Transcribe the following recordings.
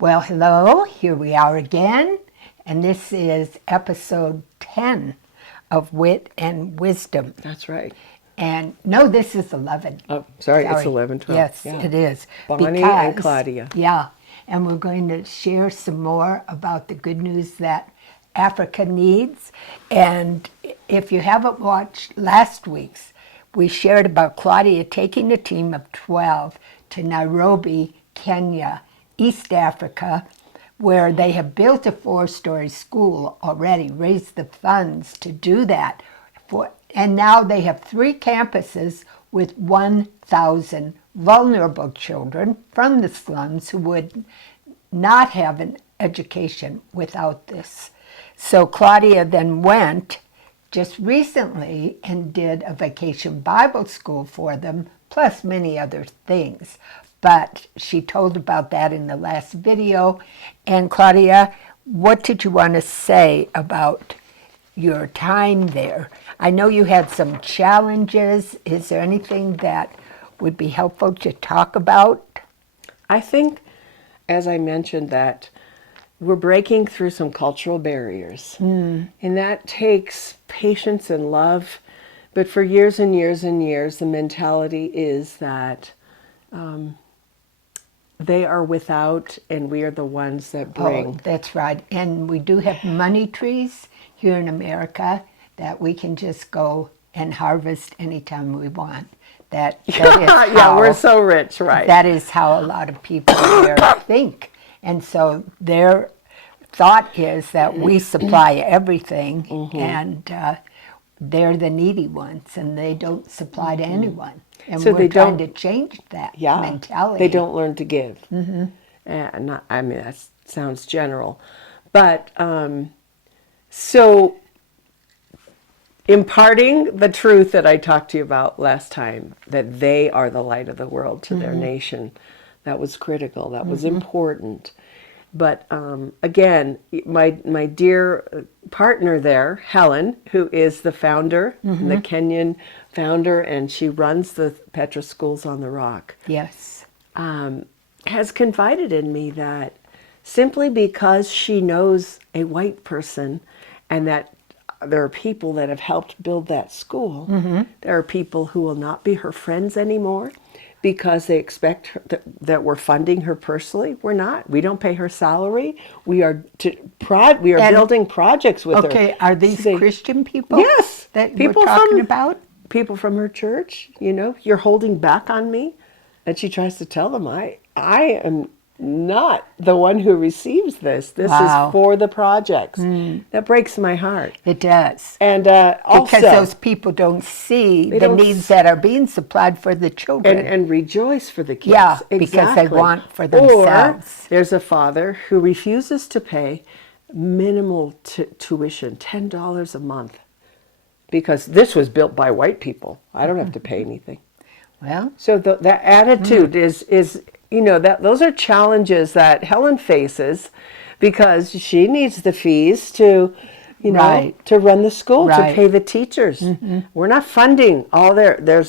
Well, hello, here we are again, and this is episode 10 of Wit and Wisdom. That's right. And no, this is 11. Oh, sorry, it's 11, 12. Yes, yeah. it is. Bonnie and Claudia. Yeah, and we're going to share some more about the good news that Africa needs. And if you haven't watched last week's, we shared about Claudia taking a team of 12 to Nairobi, Kenya, East Africa, where they have built a 4-story school already, raised the funds to do that. And now they have 3 campuses with 1,000 vulnerable children from the slums who would not have an education without this. So Claudia then went just recently and did a vacation Bible school for them, plus many other things. But she told about that in the last video. And Claudia, what did you want to say about your time there? I know you had some challenges. Is there anything that would be helpful to talk about? I think, as I mentioned, that we're breaking through some cultural barriers. And that takes patience and love. But for years and years and years, the mentality is that they are without, and we are the ones that bring. Oh, that's right. And we do have money trees here in America that we can just go and harvest anytime we want. That is yeah, we're so rich, right? That is how a lot of people here think. And so their thought is that we supply everything, and they're the needy ones, and they don't supply to anyone. And So we're they trying don't- to change that Yeah, mentality. they don't learn to give. And not, I mean, that sounds general. But so imparting the truth that I talked to you about last time, that they are the light of the world to their nation, that was critical, that was important. But again, my dear partner there, Helen, who is the founder, the Kenyan founder, and she runs the Petra Schools on the Rock, Yes. has confided in me that simply because she knows a white person and that there are people that have helped build that school, there are people who will not be her friends anymore because they expect her, that we're funding her personally. We're not. We don't pay her salary. We are building projects with her. Okay, are these So Christian people? Yes. That People we're talking from- about? people from her church, you're holding back on me. And she tries to tell them, I am not the one who receives this. This Wow. is for the projects. That breaks my heart. It does. And also, Because those people don't see the don't needs that are being supplied for the children. and rejoice for the kids. Yeah, because they want for themselves. Or there's a father who refuses to pay minimal tuition, $10 a month, because this was built by white people. I don't have to pay anything. Well, So that attitude is that those are challenges that Helen faces, because she needs the fees to Right. to run the school, Right. to pay the teachers. We're not funding all their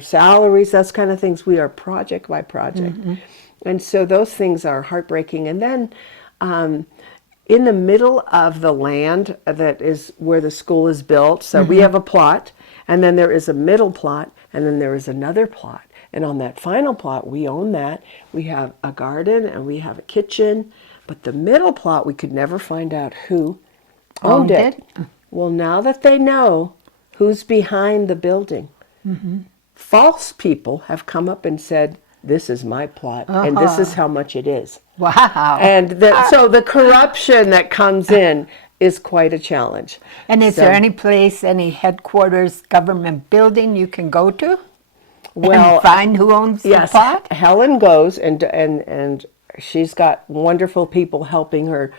salaries, those kind of things. We are project by project. And so those things are heartbreaking. And then in the middle of the land that is where the school is built, so we have a plot, and then there is a middle plot, and then there is another plot. And on that final plot, we own that. We have a garden and we have a kitchen. But the middle plot, we could never find out who owned it. Well, now that they know who's behind the building, false people have come up and said, this is my plot, and this is how much it is. wow. And so the corruption that comes in is quite a challenge. And is there any place, any headquarters, government building you can go to? Well, and find who owns the yes, plot? Helen goes, and she's got wonderful people helping her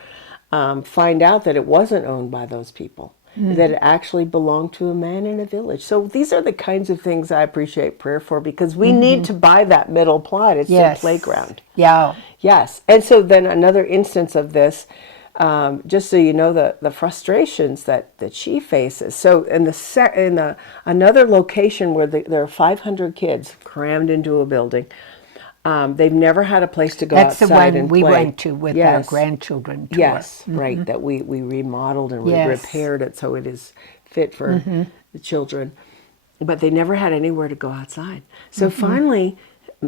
find out that it wasn't owned by those people, that it actually belonged to a man in a village. So these are the kinds of things I appreciate prayer for, because we need to buy that middle plot. It's Yes. a playground. Yeah. Yes. And so then another instance of this, just so you know the frustrations that she faces. So in another location where there are 500 kids crammed into a building, They've never had a place to go That's the outside one and we play. went to with our grandchildren tour. Yes, right. That we remodeled and we Yes. repaired it so it is fit for the children. But they never had anywhere to go outside. So finally,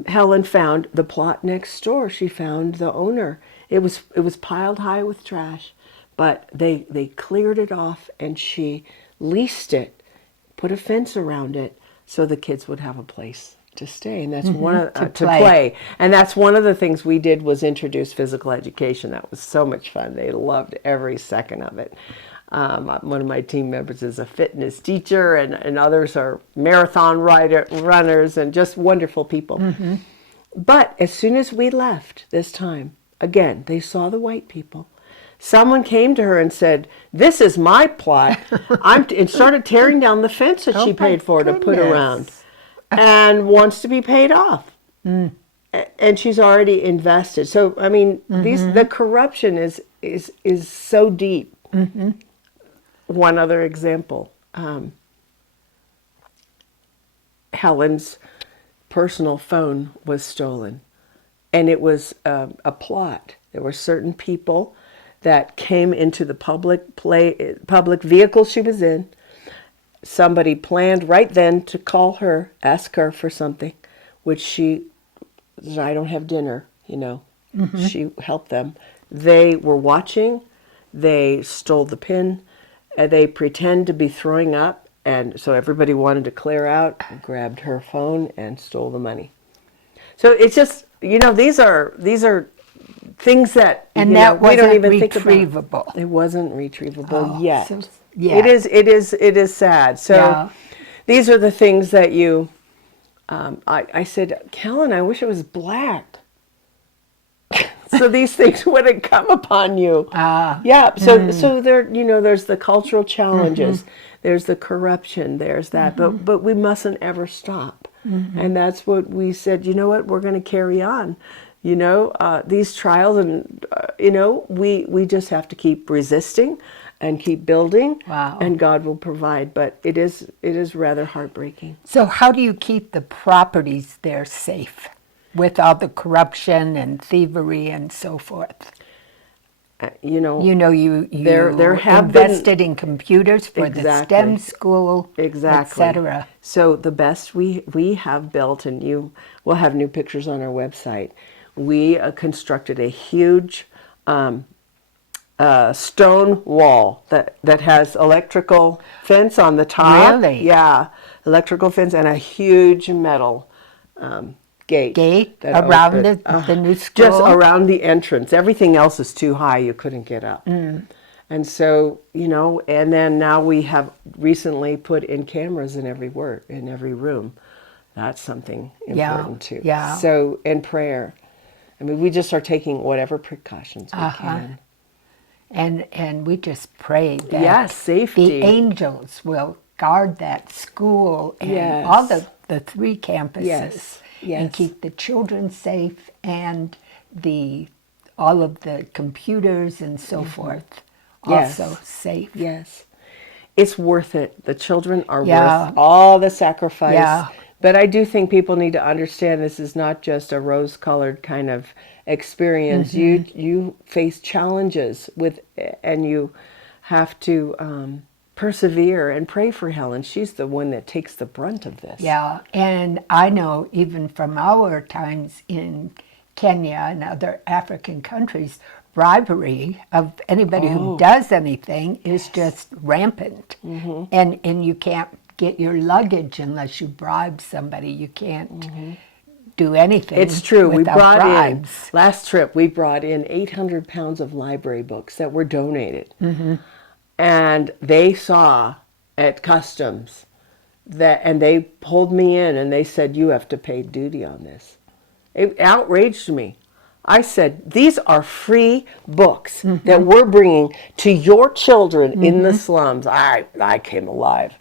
Helen found the plot next door. She found the owner. It was piled high with trash, but they cleared it off and she leased it, put a fence around it so the kids would have a place to stay, and that's one of to play. And that's one of the things we did was introduce physical education. That was so much fun. They loved every second of it. One of my team members is a fitness teacher, and others are marathon runners, and just wonderful people. But as soon as we left this time, again, they saw the white people. Someone came to her and said, "This is my plot," and started tearing down the fence that she paid for to put around, and wants to be paid off. And she's already invested. So I mean, the corruption is so deep. One other example: Helen's personal phone was stolen, and it was a plot. There were certain people that came into the public vehicle she was in. Somebody planned right then to call her, ask her for something, which she said, "I don't have dinner," She helped them. They were watching. They stole the pin. They pretend to be throwing up, and so everybody wanted to clear out, grabbed her phone and stole the money. So it's just, these are things that And we don't even think about. retrievable. It wasn't retrievable yet. So, yeah. It is sad. So Yeah. these are the things that I said, "Kellen, I wish it was black." So these things wouldn't come upon you. Yeah. So there, there's the cultural challenges, there's the corruption, there's that, but we mustn't ever stop. And that's what we said. You know what? We're going to carry on. These trials, and we just have to keep resisting and keep building. Wow. And God will provide. But it is rather heartbreaking. So how do you keep the properties there safe with all the corruption and thievery and so forth? You there have invested in computers for the STEM school, exactly, etc. So the best we have built, and you will have new pictures on our website. We constructed a huge stone wall that has electrical fence on the top. Really? Yeah, electrical fence and a huge metal gate around the new school? Just around the entrance. Everything else is too high. You couldn't get up. And so, and then now we have recently put in cameras in every room. That's something important too. Yeah. So, and prayer. I mean, we just are taking whatever precautions we can. And we just pray that safety. the angels will guard that school and all the 3 campuses. And keep the children safe, and all of the computers and so forth also safe. Yes. It's worth it. The children are worth all the sacrifice. Yeah. But I do think people need to understand this is not just a rose-colored kind of experience. You face challenges and you have to persevere and pray for Helen. She's the one that takes the brunt of this. Yeah, and I know even from our times in Kenya and other African countries, bribery of anybody who does anything is just rampant. And you can't get your luggage unless you bribe somebody. You can't do anything. It's true. We brought bribes. last trip, we brought in 800 pounds of library books that were donated. And they saw at customs and they pulled me in and they said, "You have to pay duty on this." It outraged me. I said, "These are free books that we're bringing to your children in the slums." I came alive.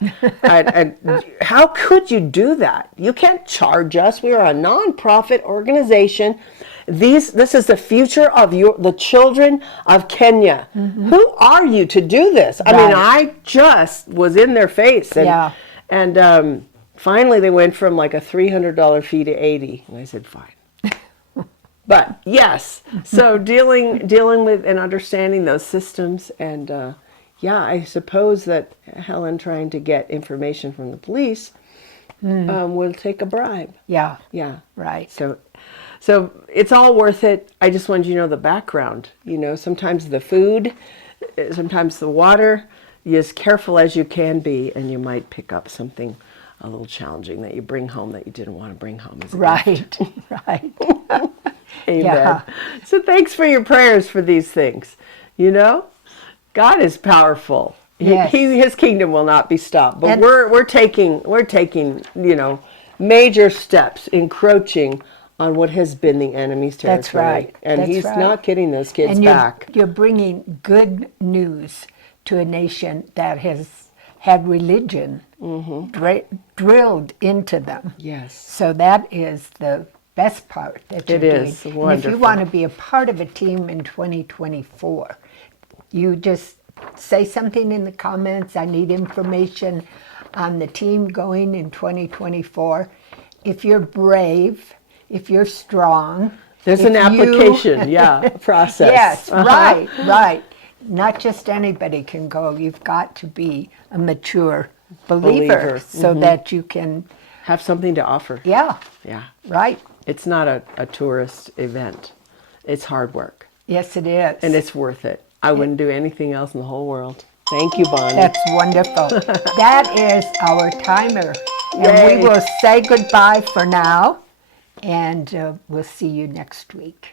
and how could you do that? You can't charge us. We are a nonprofit organization. This is the future of the children of Kenya. Who are you to do this? I mean, I just was in their face. And finally they went from like a $300 fee to $80. And I said, fine. But yes, so dealing with and understanding those systems, and yeah, I suppose that Helen trying to get information from the police will take a bribe. Yeah, Yeah, right. so it's all worth it. I just wanted you to know the background. Sometimes the food, sometimes the water. You're as careful as you can be, and you might pick up something a little challenging that you bring home that you didn't want to bring home as a gift. Right, right. Amen. Yeah. So thanks for your prayers for these things. God is powerful. Yes. His kingdom will not be stopped. But And- we're taking major steps, encroaching on what has been the enemy's territory. That's right. And That's he's right. not getting those kids And back. you're bringing good news to a nation that has had religion drilled into them. Yes. So that is the best part that you're It is doing. And if wonderful. you want to be a part of a team in 2024, you just say something in the comments. I need information on the team going in 2024. If you're brave, if you're strong. There's an application, process. Yes, right. Not just anybody can go. You've got to be a mature believer so that you can, Have something to offer. yeah, right. It's not a tourist event. It's hard work. Yes, it is. And it's worth it. I wouldn't do anything else in the whole world. Thank you, Bonnie. That's wonderful. That is our timer. And Yay. we will say goodbye for now, and we'll see you next week.